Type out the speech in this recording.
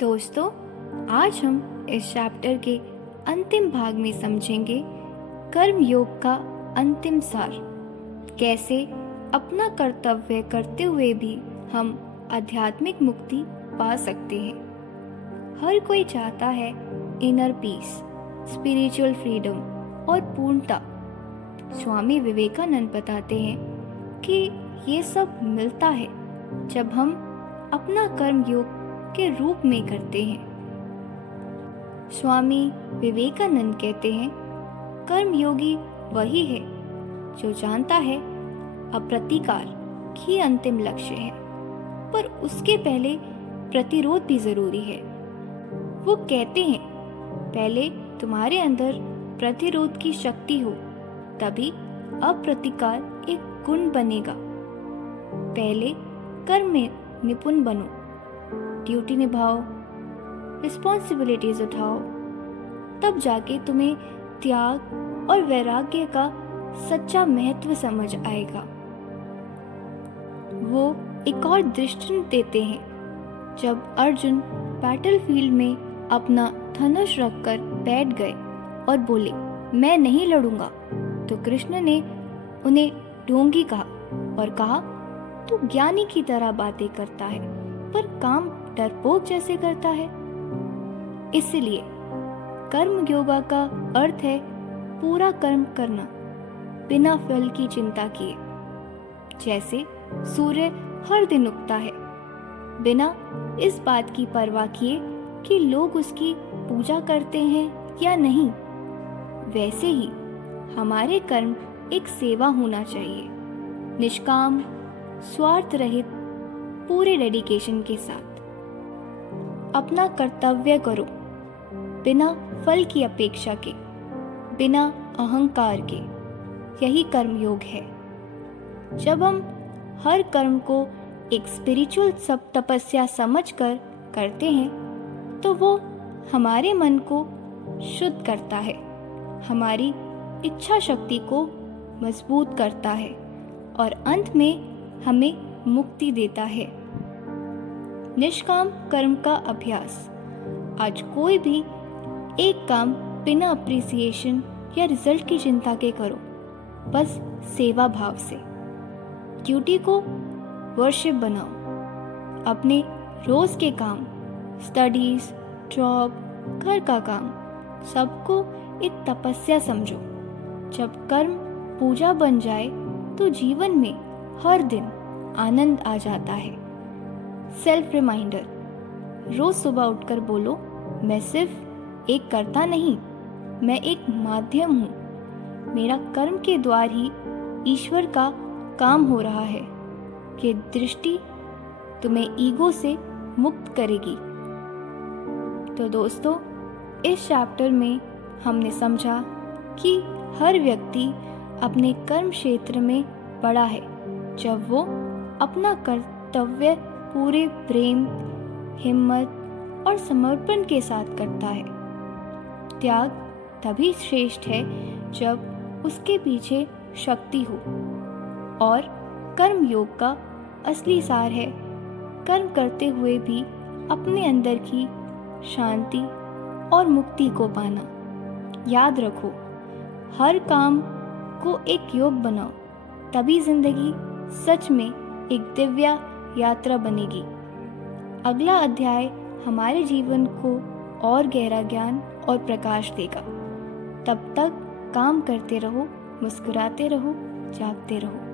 दोस्तों, आज हम इस चैप्टर के अंतिम भाग में समझेंगे कर्म योग का अंतिम सार। कैसे अपना कर्तव्य करते हुए भी हम आध्यात्मिक मुक्ति पा सकते हैं। हर कोई चाहता है इनर पीस, स्पिरिचुअल फ्रीडम और पूर्णता। स्वामी विवेकानंद बताते हैं कि ये सब मिलता है जब हम अपना कर्म योग के रूप में करते हैं। स्वामी विवेकानंद कहते हैं, कर्म योगी वही है जो जानता है अप्रतिकार ही अंतिम लक्ष्य है, पर उसके पहले प्रतिरोध भी जरूरी है। वो कहते हैं, पहले तुम्हारे अंदर प्रतिरोध की शक्ति हो, तभी अप्रतिकार एक गुण बनेगा। पहले कर्म में निपुण बनो, ड्यूटी निभाओ, रिस्पॉन्सिबिलिटीज उठाओ, तब जाके तुम्हें त्याग और वैराग्य का सच्चा महत्व समझ आएगा। वो एक और दृष्टांत देते हैं। जब अर्जुन बैटलफील्ड में अपना धनुष रखकर बैठ गए और बोले, मैं नहीं लड़ूंगा, तो कृष्ण ने उन्हें ढोंगी कहा और कहा, तू ज्ञानी की तरह बातें करता है पर काम डरपोक जैसे करता है। इसलिए कर्म योगा का अर्थ है पूरा कर्म करना बिना फल की चिंता किए। जैसे सूर्य हर दिन उगता है बिना इस बात की परवाह किए कि लोग उसकी पूजा करते हैं या नहीं, वैसे ही हमारे कर्म एक सेवा होना चाहिए, निष्काम, स्वार्थ रहित, पूरे डेडिकेशन के साथ। अपना कर्तव्य करो बिना फल की अपेक्षा के, बिना अहंकार के। यही कर्मयोग है। जब हम हर कर्म को एक स्पिरिचुअल सब तपस्या समझकर करते हैं तो वो हमारे मन को शुद्ध करता है, हमारी इच्छा शक्ति को मजबूत करता है और अंत में हमें मुक्ति देता है। निष्काम कर्म का अभ्यास। आज कोई भी एक काम बिना अप्रिसिएशन या रिजल्ट की चिंता के करो, बस सेवा भाव से। ड्यूटी को वर्शिप बनाओ। अपने रोज के काम, स्टडीज, जॉब, घर का काम, सबको एक तपस्या समझो। जब कर्म पूजा बन जाए तो जीवन में हर दिन आनंद आ जाता है। Self reminder. रोज सुबह उठकर बोलो, मैं सिर्फ एक कर्ता नहीं, मैं एक माध्यम हूँ। मेरा कर्म के द्वार ही ईश्वर का काम हो रहा है। ये दृष्टि तुम्हें ईगो से मुक्त करेगी। तो दोस्तों, इस चैप्टर में हमने समझा कि हर व्यक्ति अपने कर्म क्षेत्र में बड़ा है जब वो अपना कर्तव्य पूरे प्रेम, हिम्मत और समर्पण के साथ करता है। त्याग तभी श्रेष्ठ है जब उसके पीछे शक्ति हो। और कर्म योग का असली सार है कर्म करते हुए भी अपने अंदर की शांति और मुक्ति को पाना। याद रखो, हर काम को एक योग बनाओ, तभी जिंदगी सच में एक दिव्य यात्रा बनेगी। अगला अध्याय हमारे जीवन को और गहरा ज्ञान और प्रकाश देगा। तब तक काम करते रहो, मुस्कुराते रहो, जागते रहो।